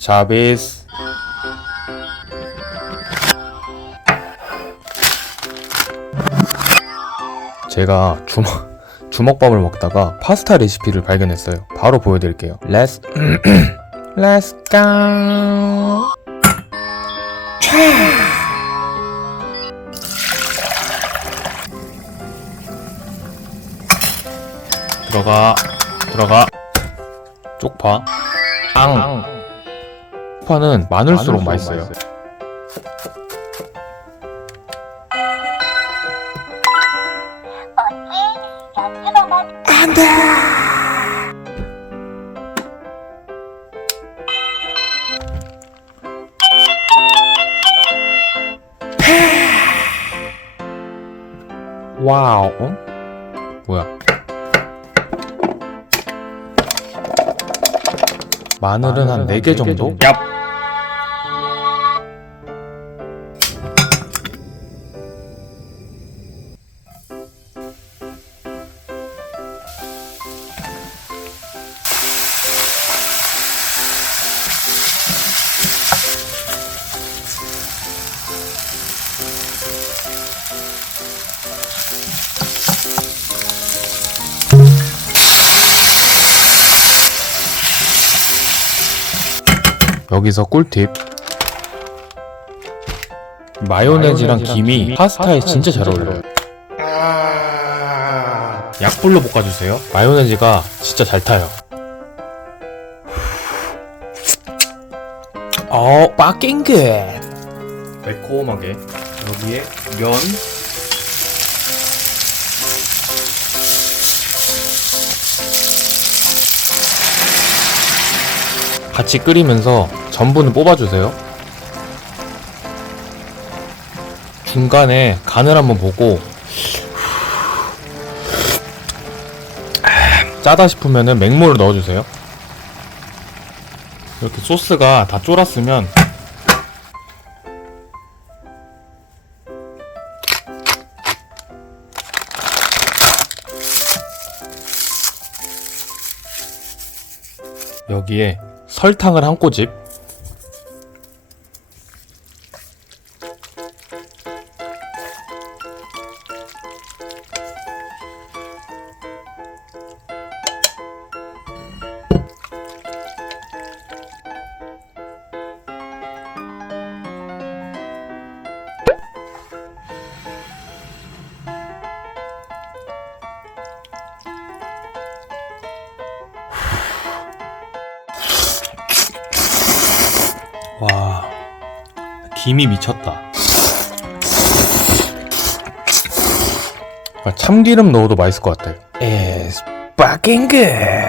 자비스 제가 주먹 주먹밥을 먹다가 파스타 레시피를 발견했어요. 바로 보여드릴게요. Let's Let's go. 들어가 들어가 쪽파 앙 쪽파는 많을수록 맛있어요. 와우 어? 뭐야 마늘은 한 4개 정도? 얍! 여기서 꿀팁. 마요네즈랑 김이 파스타에 진짜 잘 어울려요. 약불로 볶아주세요. 마요네즈가 진짜 잘 타요. 어굿 매콤하게. 여기에 면. 같이 끓이면서 전분을 뽑아주세요. 중간에 간을 한번 보고 짜다 싶으면 맹물을 넣어주세요. 이렇게 소스가 다 쫄았으면 여기에 설탕을 한 꼬집 와 김이 미쳤다. 아, 참기름 넣어도 맛있을 것 같아. It's fucking good